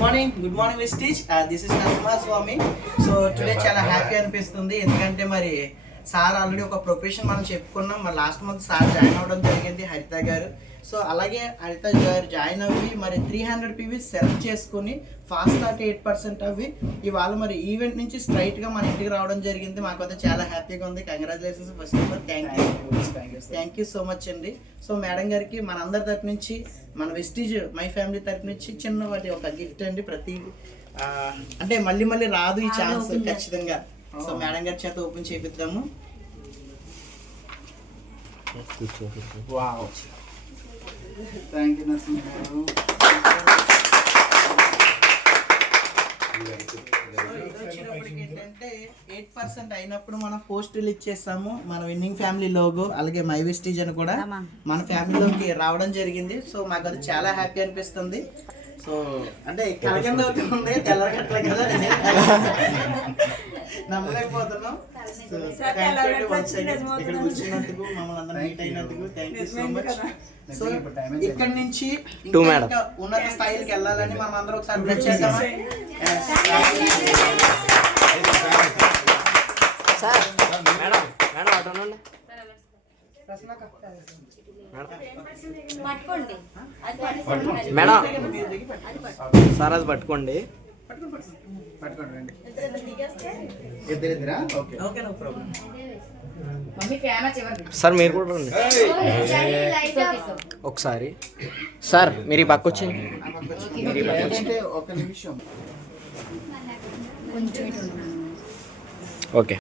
Good morning విస్టీజ్. This is Narasimha Swamy. So today చాలా happy అనిపిస్తుంది, ఎందుకంటే మరి సార్ ఆల్రెడీ ఒక ప్రొఫెషన్ మనం చెప్పుకున్నాం. మరి లాస్ట్ మంత్ సార్ జాయిన్ అవ్వడం జరిగింది, హరిత గారు. సో అలాగే హరిత గారు జాయిన్ అవ్వి మరి 300 PV సెలెక్ట్ చేసుకుని ఫాస్ట్ స్టార్ట్ 8% అవి ఇవాళ మరి ఈవెంట్ నుంచి స్ట్రైట్గా మన ఇంటికి రావడం జరిగింది. మాకు అయితే చాలా హ్యాపీగా ఉంది. Congratulations first of all. Thank you so much అండి. సో మేడం గారికి మనందరి తరపు నుంచి, మన వెస్టీజ్ మై ఫ్యామిలీ తరపు నుంచి చిన్నవాటి ఒక గిఫ్ట్ అండి. ప్రతి అంటే మళ్ళీ రాదు ఈ ఛాన్స్ ఖచ్చితంగా. సో మేడం గారి చేత ఓపెన్ చేపిద్దాము. థ్యాంక్ యూ నరసింహ గారు. ఏంటంటే 8% అయినప్పుడు మనం పోస్ట్ రిలీజ్ చేస్తాము. మన విన్నింగ్ ఫ్యామిలీ లోగో అలాగే మై వెస్టీజ్ అని కూడా మన ఫ్యామిలీలోకి రావడం జరిగింది. సో మాకు అది చాలా హ్యాపీ అనిపిస్తుంది. సో అంటే కలగంలో ఉంది, తెల్లగట్ల కదా, నమ్మలేకపోతున్నాం. ఇక్కడ కూర్చున్నందుకు, మమ్మల్ని అందరూ మీట్ అయినందుకు thank you so much. So ఇక్కడ నుంచి ఉన్నత స్థాయికి వెళ్ళాలని మనం అందరం ఒకసారి బ్లెస్ చేద్దామా? మేడం సార్ అది పట్టుకోండి. సార్ మీరు కూడా రండి ఒకసారి. సార్ మీరు ఈ పక్క వచ్చింది. ఒక నిమిషం ఓకే.